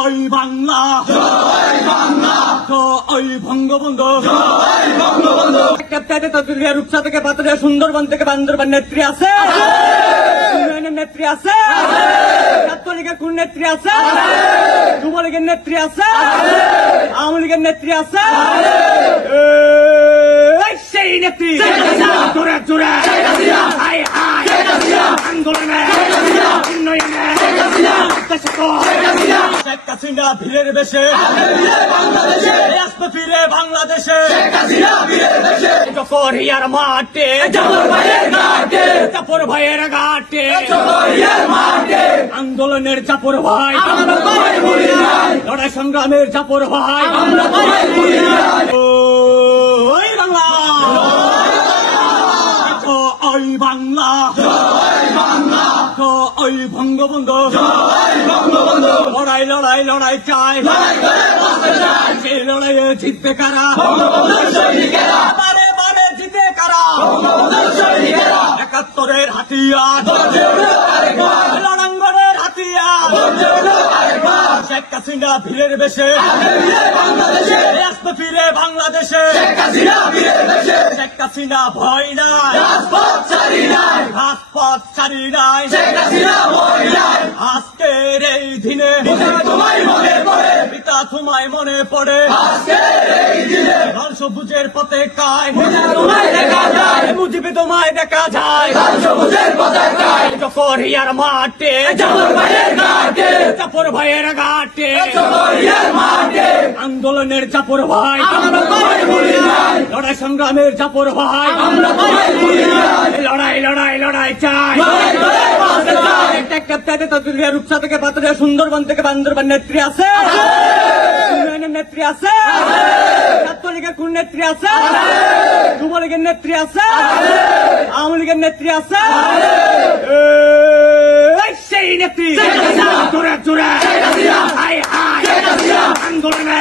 জয় বাংলা, জয় বাংলা, জয় বঙ্গবন্ধু, জয় বঙ্গবন্ধু। রূপসা থেকে পাথরে, সুন্দরবন থেকে বান্দরবান নেত্রী আছে, উন্নয়নের নেত্রী আছে, ছাত্রলীগের কোন নেত্রী আছে, যুবলীগের নেত্রী আছে, আওয়ামী লীগের নেত্রী আছে, সেই নেত্রী জোরে জোরে আন্দোলনে উন্নয়নে শেখ হাসিনা ভিড়ের বেশে ফিরে বাংলাদেশে, চকরিয়ার মাঠে, চাপর ভাইয়ের ঘাটে, আন্দোলনের চাপর ভাই, লড়াই সংগ্রামের চাপর ভাই, ওই বাংলা, ওই বাংলা, জয় বাংলা, ওই বঙ্গবন্ধু, জয় বঙ্গবন্ধু। লড়াই লড়াই লড়াই চাই, সেই লড়াইয়ে জিতবে কারা, বারে বারে জিতে কারা, ৭১-এর হাতিয়ার, রণাঙ্গনের হাতিয়ার, শেখ হাসিনা ভিড়ের বেশে আসবে ফিরে বাংলাদেশে, শেখ হাসিনা ভয় নাই, রাজপথ ছাড়ি নাই, আজকের এই দিনে তোমায় মনে পড়ে, পিতা তোমায় মনে পড়ে, লাল সবুজের পতাকায় দেখা যায়, মুজিবে তোমায় দেখা যায়, চকরিয়ার মাঠে, চাপর ভাইয়ের ঘাটে, আন্দোলনের চাপর ভাই, লড়াই সংগ্রামের চাপর ভাই, লড়াই লড়াই লড়াই চাই, রূপসা থেকে পাথরে, সুন্দরবন থেকে বান্দরবান নেত্রী আছে, উন্নয়নের নেত্রী আছে, ছাত্রলীগের কোন নেত্রী আছে, যুবলীগের নেত্রী আছে, আওয়ামী লীগের নেত্রী আছে, সেই নেত্রী জোরে জোরে আন্দোলনে